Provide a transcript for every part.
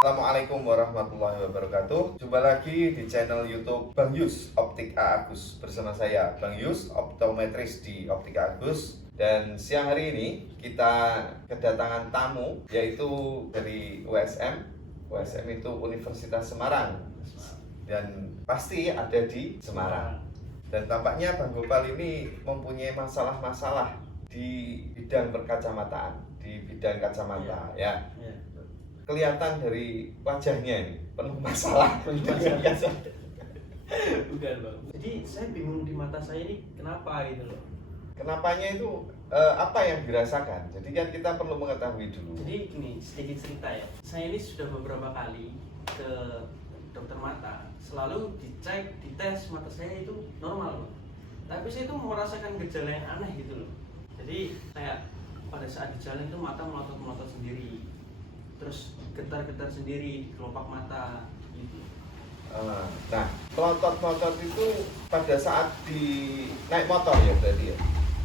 Assalamualaikum warahmatullahi wabarakatuh. Jumpa lagi di channel YouTube Bang Yus Optik A Agus. Bersama saya Bang Yus, optometris di Optik A Agus. Dan siang hari ini kita kedatangan tamu, yaitu dari USM. USM itu Universitas Semarang, dan pasti ada di Semarang. Dan tampaknya Bang Gopal ini mempunyai masalah-masalah di bidang perkacamataan, di bidang kacamata, ya. Kelihatan dari wajahnya ini penuh masalah. Bukan bang. Jadi saya bingung di mata saya ini kenapa gitu loh. Kenapanya itu apa yang dirasakan? Jadi kan kita perlu mengetahui dulu. Jadi gini, sedikit cerita ya. Saya ini sudah beberapa kali ke dokter mata, selalu dicek, dites mata saya itu normal loh. Tapi saya itu merasakan gejala yang aneh gitu loh. Jadi saya pada saat di jalan itu mata melotot-melotot sendiri, terus getar-getar sendiri di kelopak mata gitu. Nah, melotot-melotot itu pada saat di naik motor ya berarti ya?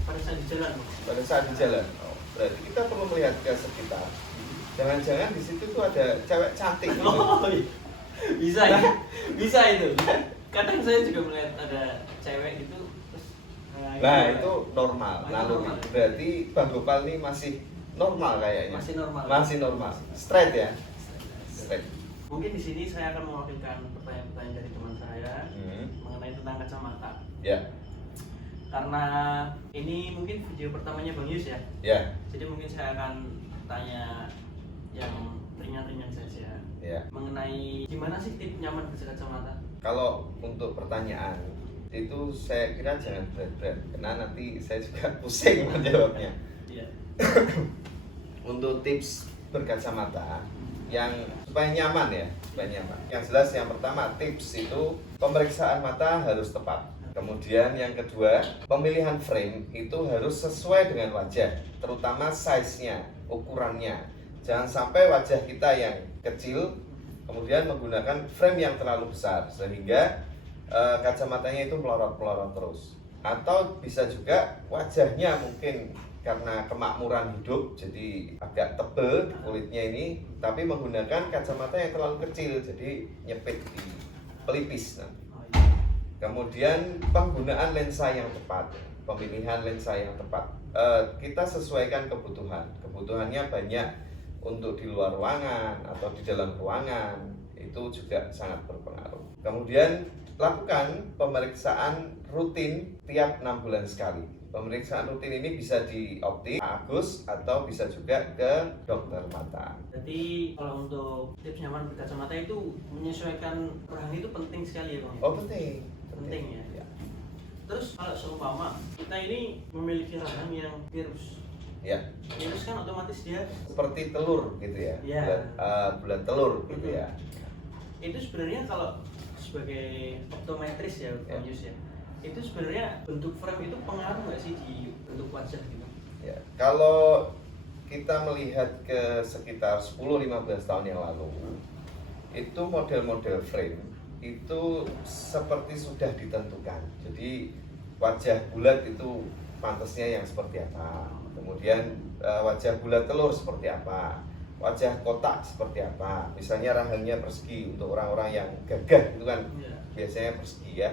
Pada saat di jalan. Pada saat di jalan. Oh, berarti kita perlu melihat ke sekitar. Jangan-jangan di situ tuh ada cewek cantik gitu. Oh iya. Bisa ya? Bisa itu. Kadang saya juga melihat ada cewek gitu terus Nah, gitu. itu normal. Naluri. Normal. Berarti Bang Gopal ini masih normal kayaknya. Masih normal. Masih normal. Straight ya? Straight. Mungkin di sini saya akan mewakilkan pertanyaan-pertanyaan dari teman saya mengenai tentang kacamata. Ya. Karena ini mungkin video pertamanya Bang Yus ya. Ya. Jadi mungkin saya akan tanya yang ringan-ringan saja. Ya. Mengenai gimana sih tips nyaman berkacamata? Kalau untuk pertanyaan itu saya kira jangan berat-berat, karena nanti saya juga pusing menjawabnya. Iya. Untuk tips berkacamata yang supaya nyaman ya, supaya nyaman. Yang jelas yang pertama tips itu pemeriksaan mata harus tepat. Kemudian yang kedua, pemilihan frame itu harus sesuai dengan wajah, terutama size-nya, ukurannya. Jangan sampai wajah kita yang kecil kemudian menggunakan frame yang terlalu besar sehingga kacamatanya itu melorot-melorot terus. Atau bisa juga wajahnya mungkin karena kemakmuran hidup jadi agak tebel kulitnya ini, tapi menggunakan kacamata yang terlalu kecil jadi nyepit di pelipis. Nah, kemudian penggunaan lensa yang tepat, pemilihan lensa yang tepat. Kita sesuaikan kebutuhan. Kebutuhannya banyak untuk di luar ruangan atau di dalam ruangan, itu juga sangat berpengaruh. Kemudian lakukan pemeriksaan rutin tiap 6 bulan sekali. Pemeriksaan rutin ini bisa di Optik Agus atau bisa juga ke dokter mata. Jadi kalau untuk tips nyaman berkacamata itu menyesuaikan rahang itu penting sekali ya Bang? Oh penting. Penting ya. Terus kalau seumpama kita ini memiliki rahang yang virus, ya, virus kan otomatis dia seperti telur gitu ya, ya. bulan telur gitu ya. Itu sebenarnya kalau sebagai optometris ya Bang Yus ya, itu sebenarnya bentuk frame itu pengaruh nggak sih di bentuk wajah gitu? Ya, kalau kita melihat ke sekitar 10-15 tahun yang lalu, itu model-model frame itu seperti sudah ditentukan. Jadi wajah bulat itu pantasnya yang seperti apa, kemudian wajah bulat telur seperti apa, wajah kotak seperti apa. Misalnya rahangnya persegi untuk orang-orang yang gagah itu kan biasanya persegi ya.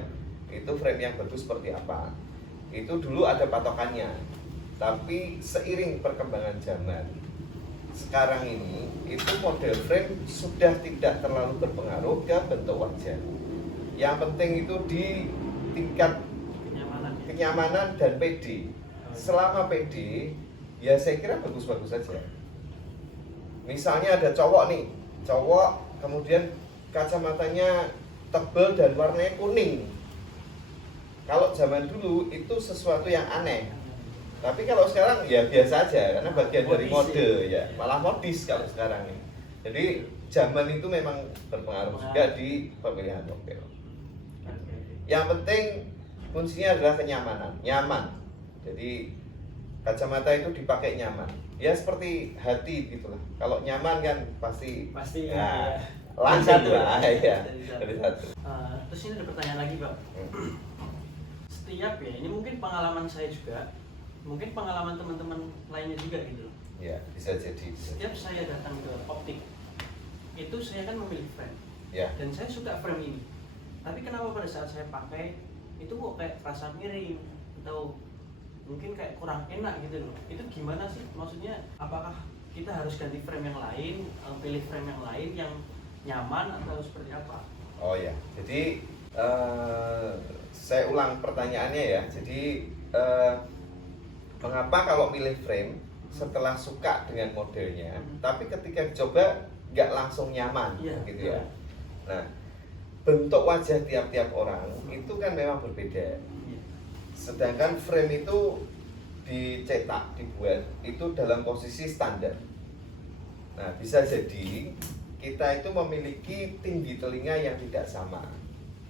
Itu frame yang bagus seperti apa. Itu dulu ada patokannya. Tapi seiring perkembangan zaman sekarang ini, itu model frame sudah tidak terlalu berpengaruh ke bentuk wajah. Yang penting itu di tingkat kenyamanan dan PD. Selama PD, ya saya kira bagus-bagus saja. Misalnya ada cowok nih, cowok kemudian kacamatanya tebal dan warnanya kuning. Kalau zaman dulu itu sesuatu yang aneh. Tapi kalau sekarang ya biasa aja, karena bagian dari mode ya, malah modis kalau sekarang ini. Jadi zaman itu memang berpengaruh juga di pemilihan model. Yang penting kuncinya adalah kenyamanan, nyaman. Jadi kacamata itu dipakai nyaman. Ya seperti hati gitulah. Kalau nyaman kan pasti ya, langsung lah ya. Dari satu. Terus ini ada pertanyaan lagi Pak. Setiap ya, ini mungkin pengalaman saya juga, mungkin pengalaman teman-teman lainnya juga gitu. Ya bisa jadi. Setiap saya datang ke optik, itu saya kan memilih frame Ya. dan saya suka frame ini, tapi kenapa pada saat saya pakai itu kok kayak rasa miring atau mungkin kayak kurang enak gitu loh. Itu gimana sih, maksudnya apakah kita harus ganti frame yang lain, pilih frame yang lain yang nyaman atau seperti apa? Oh ya, jadi saya ulang pertanyaannya ya. Jadi mengapa kalau milih frame setelah suka dengan modelnya, tapi ketika dicoba nggak langsung nyaman, Iya, gitu ya. betul. Nah, bentuk wajah tiap-tiap orang itu kan memang berbeda. Iya. Sedangkan frame itu dicetak, dibuat itu dalam posisi standar. Nah, bisa jadi kita itu memiliki tinggi telinga yang tidak sama.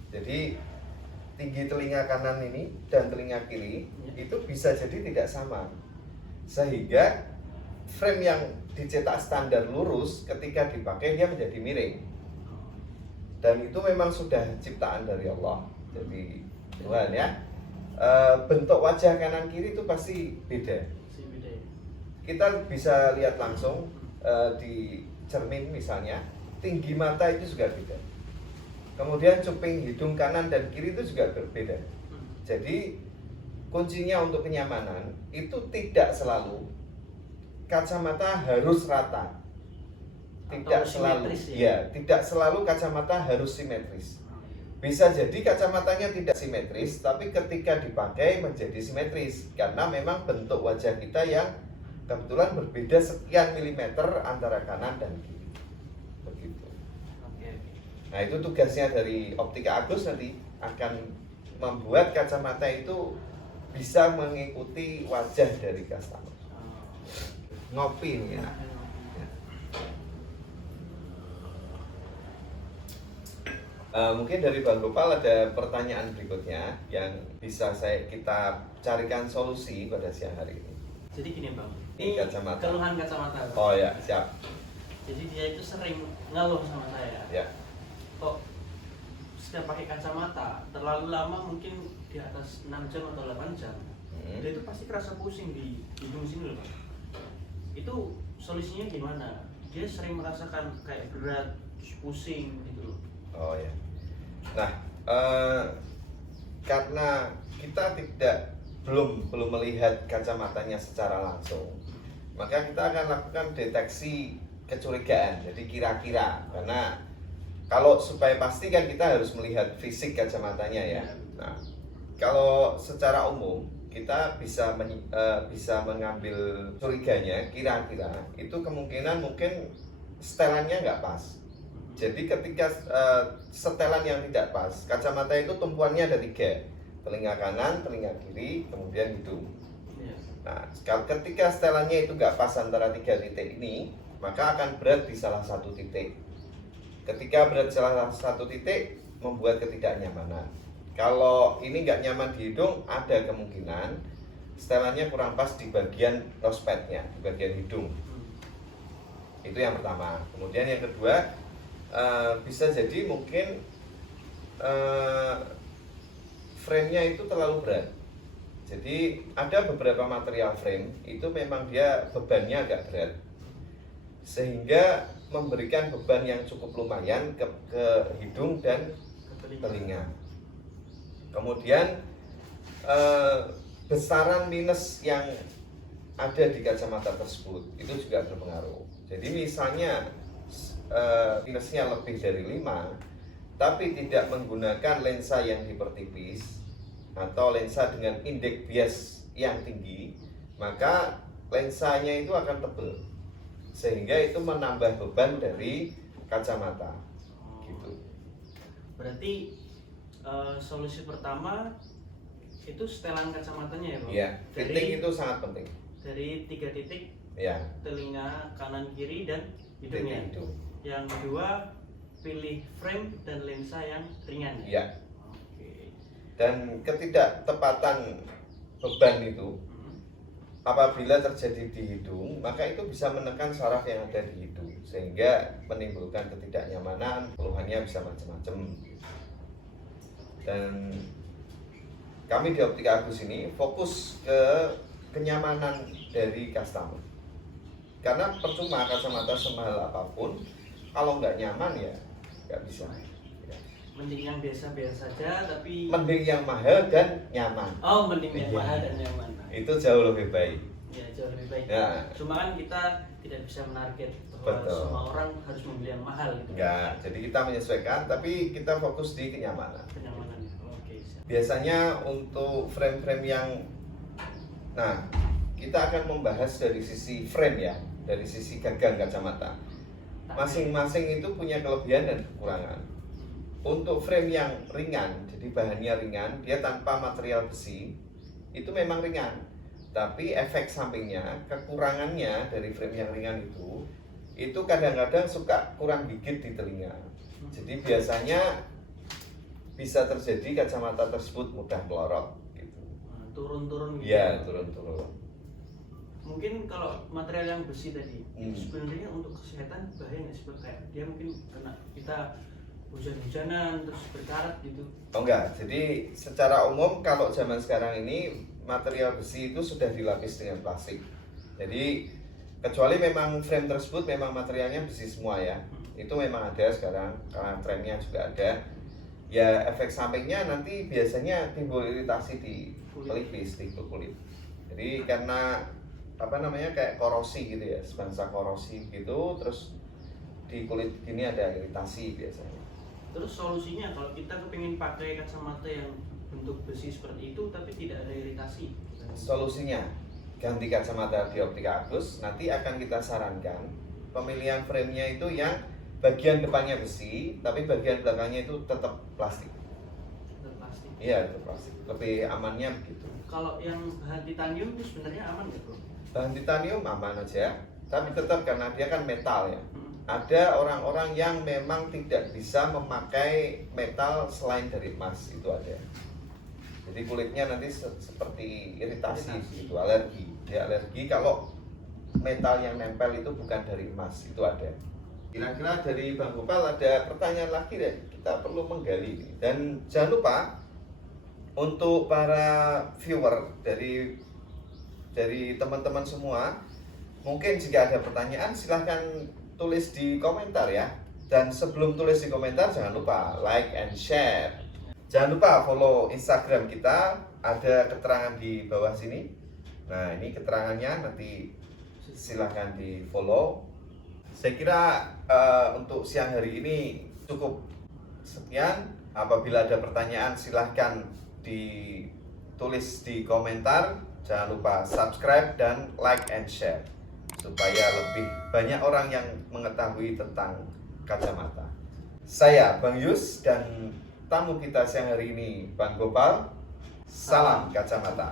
Jadi tinggi telinga kanan ini dan telinga kiri itu bisa jadi tidak sama. Sehingga frame yang dicetak standar lurus ketika dipakai dia menjadi miring. Dan itu memang sudah ciptaan dari Allah. Jadi Tuhan ya. Bentuk wajah kanan kiri itu pasti beda. Kita bisa lihat langsung di cermin misalnya, tinggi mata itu juga beda. Kemudian cuping hidung kanan dan kiri itu juga berbeda. Jadi kuncinya untuk kenyamanan itu tidak selalu kacamata harus rata. Tidak selalu, ya, tidak selalu kacamata harus simetris. Bisa jadi kacamatanya tidak simetris, tapi ketika dipakai menjadi simetris karena memang bentuk wajah kita yang kebetulan berbeda sekian milimeter antara kanan dan kiri. Begitu. Nah, itu tugasnya dari Optika Agus nanti akan membuat kacamata itu bisa mengikuti wajah dari customer. Ngopi nih ya. Mungkin dari Bang Gopal ada pertanyaan berikutnya yang bisa kita carikan solusi pada siang hari ini. Jadi gini Bang, Ini ini kacamata. keluhan kacamata. Oh ya, siap. Jadi dia itu sering ngeluh sama saya. Ya. Kok setiap pakai kacamata terlalu lama, mungkin di atas 6 jam atau 8 jam, dia itu pasti kerasa pusing di hidung sini loh Bang. Itu solusinya gimana? Dia sering merasakan kayak berat, terus pusing gitu loh. Oh ya. Nah, karena kita belum melihat kacamatanya secara langsung, maka kita akan lakukan deteksi kecurigaan. Jadi kira-kira, karena kalau supaya pasti kan kita harus melihat fisik kacamatanya ya. Nah, kalau secara umum kita bisa mengambil curiganya, kira-kira itu kemungkinan mungkin setelannya nggak pas. Jadi ketika setelan yang tidak pas, kacamata itu tumpuannya ada 3, telinga kanan, telinga kiri, kemudian hidung. Nah, ketika setelannya itu nggak pas antara 3 titik ini, maka akan berat di salah satu titik. Ketika berat di salah satu titik, membuat ketidaknyamanan. Kalau ini nggak nyaman di hidung, ada kemungkinan setelannya kurang pas di bagian rospetnya, di bagian hidung. Itu yang pertama. Kemudian yang kedua, bisa jadi mungkin frame-nya itu terlalu berat. Jadi ada beberapa material frame itu memang dia bebannya agak berat, sehingga memberikan beban yang cukup lumayan ke hidung dan telinga. Kemudian besaran minus yang ada di kacamata tersebut itu juga berpengaruh. Jadi misalnya minusnya lebih dari 5, tapi tidak menggunakan lensa yang hipertipis atau lensa dengan indeks bias yang tinggi, maka lensanya itu akan tebal, sehingga itu menambah beban dari kacamata. Gitu. Berarti solusi pertama itu setelan kacamatanya ya Bang? Iya, fitting itu sangat penting. Dari 3 titik, Ya. telinga kanan kiri dan hidungnya. Hidung. Yang kedua, pilih frame dan lensa yang ringan. Ya. Oke. Dan ketidaktepatan beban itu apabila terjadi di hidung, maka itu bisa menekan saraf yang ada di hidung, sehingga menimbulkan ketidaknyamanan, keluhannya bisa macam-macam. Dan kami di Optika Agus ini fokus ke kenyamanan dari customer. Karena percuma kacamata semahal apapun, kalau nggak nyaman ya nggak bisa. Ya. Mending yang biasa-biasa saja tapi Mending yang mahal dan nyaman. oh mending yang Iya. mahal dan nyaman. Itu jauh lebih baik. Ya jauh lebih baik. Ya. Cuma kan kita tidak bisa menarget bahwa Betul. semua orang harus membeli yang mahal gitu. Enggak, jadi kita menyesuaikan tapi kita fokus di kenyamanan. Kenyamanan. Oke, siap. Biasanya untuk frame-frame yang nah, kita akan membahas dari sisi frame ya, dari sisi gagang kacamata. Masing-masing itu punya kelebihan dan kekurangan. Untuk frame yang ringan, jadi bahannya ringan, dia tanpa material besi, itu memang ringan. Tapi efek sampingnya, kekurangannya dari frame yang ringan itu kadang-kadang suka kurang gigit di telinga. Jadi biasanya bisa terjadi kacamata tersebut mudah melorot gitu. Nah, turun-turun gitu. Iya, turun-turun. Mungkin kalau material yang besi tadi itu Hmm. sebenarnya untuk kesehatan bahaya nggak sih? Kayak dia mungkin kena kita hujan-hujanan terus berkarat gitu. Oh enggak, jadi secara umum kalau zaman sekarang ini material besi itu sudah dilapis dengan plastik. Jadi kecuali memang frame tersebut memang materialnya besi semua ya. Itu memang ada sekarang karena trennya juga ada. Ya efek sampingnya nanti biasanya timbul iritasi di pelipis, di kulit. Jadi karena apa namanya kayak korosi gitu ya, sebangsa korosi gitu, terus di kulit gini ada iritasi biasanya. Terus solusinya kalau kita kepingin pakai kacamata yang bentuk besi seperti itu tapi tidak ada iritasi. Solusinya ganti kacamata dioptika Agus, nanti akan kita sarankan pemilihan frame-nya itu yang bagian depannya besi tapi bagian belakangnya itu tetap plastik. Tetap plastik. Iya, tetap plastik. Lebih amannya begitu. Kalau yang bahan titanium itu sebenarnya aman nggak bro? Bahan titanium aman aja, tapi tetap karena dia kan metal ya. Hmm. Ada orang-orang yang memang tidak bisa memakai metal selain dari emas, itu ada. Jadi kulitnya nanti seperti iritasi gitu, alergi. Dia alergi kalau metal yang nempel itu bukan dari emas, itu ada. Kira-kira dari Bang Gopal ada pertanyaan lagi deh, kita perlu menggali ini. Dan jangan lupa untuk para viewer dari teman-teman semua, mungkin jika ada pertanyaan silahkan tulis di komentar ya. Dan sebelum tulis di komentar jangan lupa like and share. Jangan lupa follow Instagram kita, ada keterangan di bawah sini. Nah ini keterangannya, nanti silahkan di follow. Saya kira untuk siang hari ini cukup sekian. Apabila ada pertanyaan silahkan ditulis di komentar. Jangan lupa subscribe dan like and share supaya lebih banyak orang yang mengetahui tentang kacamata. Saya Bang Yus dan tamu kita siang hari ini Bang Gopal. Salam kacamata.